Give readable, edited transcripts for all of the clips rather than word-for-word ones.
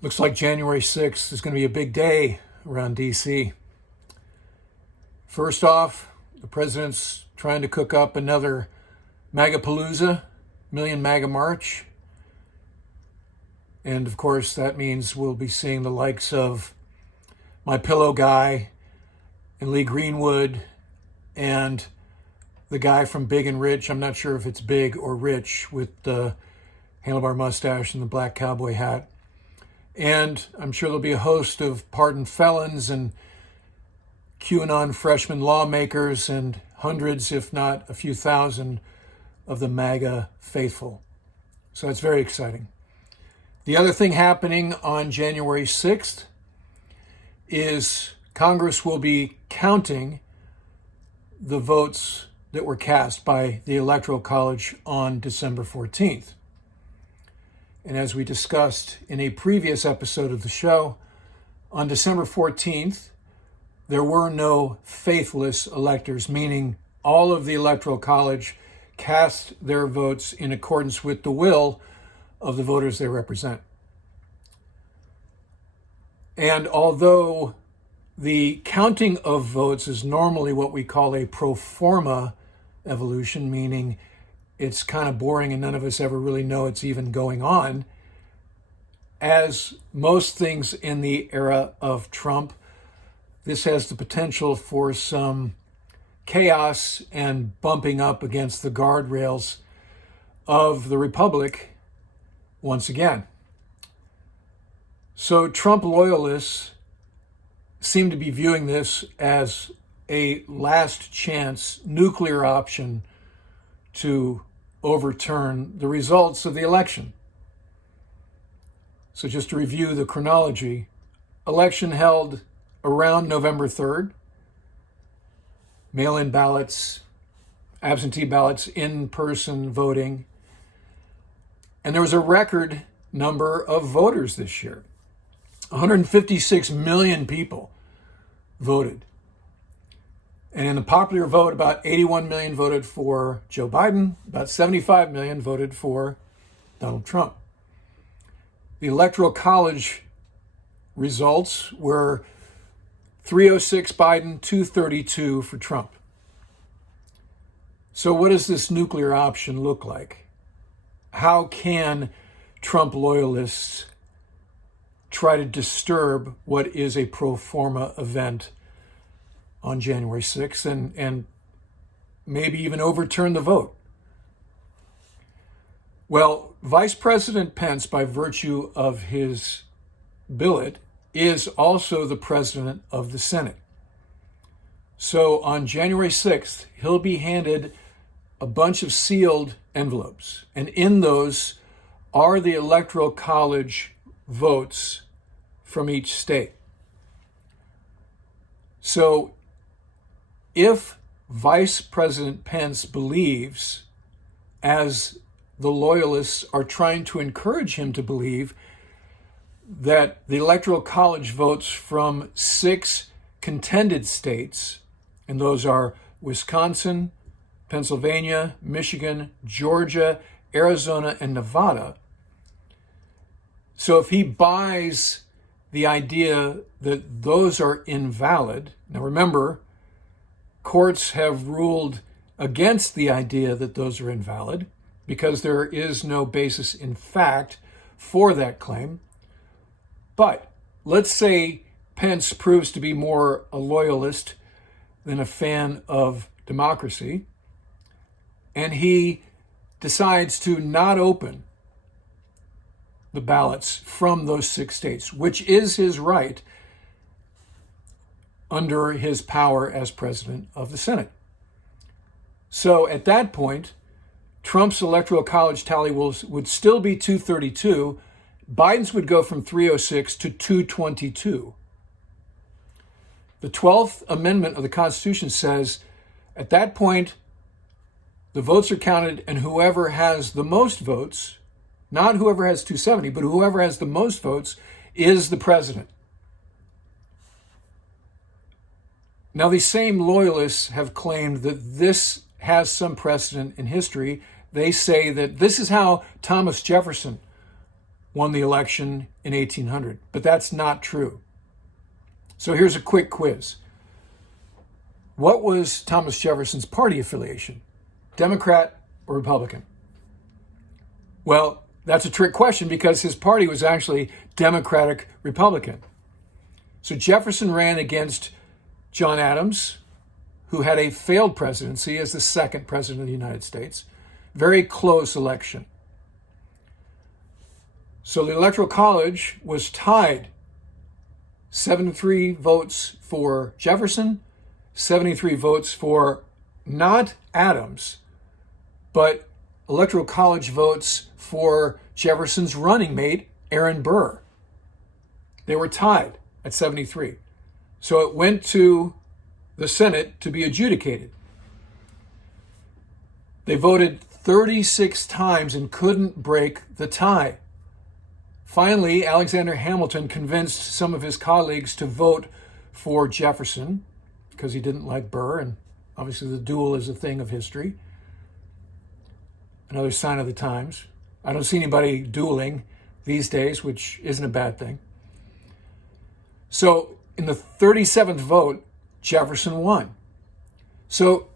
Looks like January 6th is going to be a big day around D.C. First off, the president's trying to cook up another MAGA-palooza, Million MAGA March. And of course, that means we'll be seeing the likes of My Pillow guy and Lee Greenwood and the guy from Big and Rich. I'm not sure if it's Big or Rich, with the handlebar mustache and the black cowboy hat. And I'm sure there'll be a host of pardoned felons and QAnon freshman lawmakers and hundreds, if not a few thousand, of the MAGA faithful. So it's very exciting. The other thing happening on January 6th is Congress will be counting the votes that were cast by the Electoral College on December 14th. And as we discussed in a previous episode of the show, on December 14th, there were no faithless electors, meaning all of the Electoral College cast their votes in accordance with the will of the voters they represent. And although the counting of votes is normally what we call a pro forma evolution, meaning it's kind of boring and none of us ever really know it's even going on, as most things in the era of Trump, this has the potential for some chaos and bumping up against the guardrails of the Republic once again. So Trump loyalists seem to be viewing this as a last chance nuclear option to overturn the results of the election. So just to review the chronology, election held around November 3rd, mail-in ballots, absentee ballots, in-person voting, and there was a record number of voters this year. 156 million people voted. And in the popular vote, about 81 million voted for Joe Biden, about 75 million voted for Donald Trump. The Electoral College results were 306 Biden, 232 for Trump. So what does this nuclear option look like? How can Trump loyalists try to disturb what is a pro forma event on January 6th and maybe even overturn the vote? Well, Vice President Pence, by virtue of his billet, is also the president of the Senate. So on January 6th, he'll be handed a bunch of sealed envelopes, and in those are the Electoral College votes from each state. So if Vice President Pence believes, as the loyalists are trying to encourage him to believe, that the Electoral College votes from 6 contended states, and those are Wisconsin, Pennsylvania, Michigan, Georgia, Arizona, and Nevada. So if he buys the idea that those are invalid, now remember, courts have ruled against the idea that those are invalid because there is no basis in fact for that claim. But let's say Pence proves to be more a loyalist than a fan of democracy, and he decides to not open the ballots from those 6 states, which is his right under his power as president of the Senate. So at that point, Trump's Electoral College tally would still be 232. Biden's would go from 306 to 222. The 12th Amendment of the Constitution says at that point, the votes are counted, and whoever has the most votes, not whoever has 270, but whoever has the most votes is the president. Now, these same loyalists have claimed that this has some precedent in history. They say that this is how Thomas Jefferson won the election in 1800. But that's not true. So here's a quick quiz. What was Thomas Jefferson's party affiliation? Democrat or Republican? Well, that's a trick question because his party was actually Democratic Republican. So Jefferson ran against John Adams, who had a failed presidency as the second president of the United States. Very close election. So the Electoral College was tied 73 votes for Jefferson, 73 votes for not Adams, but Electoral College votes for Jefferson's running mate, Aaron Burr. They were tied at 73. So it went to the Senate to be adjudicated. They voted 36 times and couldn't break the tie. Finally, Alexander Hamilton convinced some of his colleagues to vote for Jefferson because he didn't like Burr, and obviously the duel is a thing of history. Another sign of the times. I don't see anybody dueling these days, which isn't a bad thing. So in the 37th vote, Jefferson won. So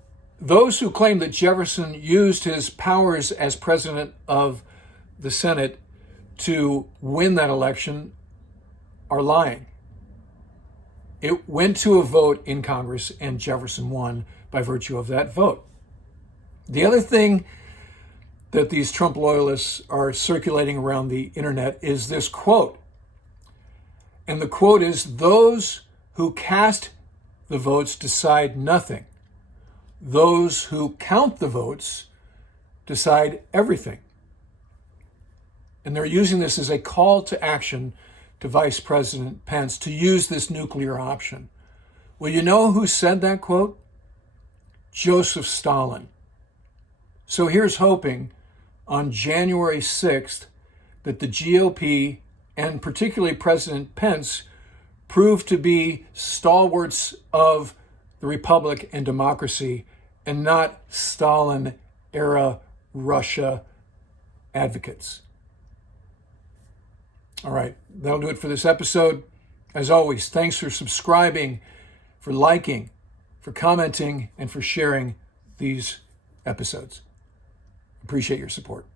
those who claim that Jefferson used his powers as president of the Senate to win that election are lying. It went to a vote in Congress and Jefferson won by virtue of that vote. The other thing that these Trump loyalists are circulating around the internet is this quote. And the quote is, "Those who cast the votes decide nothing. Those who count the votes decide everything." And they're using this as a call to action to Vice President Pence to use this nuclear option. Well, you know who said that quote? Joseph Stalin. So here's hoping on January 6th that the GOP and particularly President Pence prove to be stalwarts of the republic and democracy and not Stalin-era Russia advocates. All right, that'll do it for this episode. As always, thanks for subscribing, for liking, for commenting, and for sharing these episodes. Appreciate your support.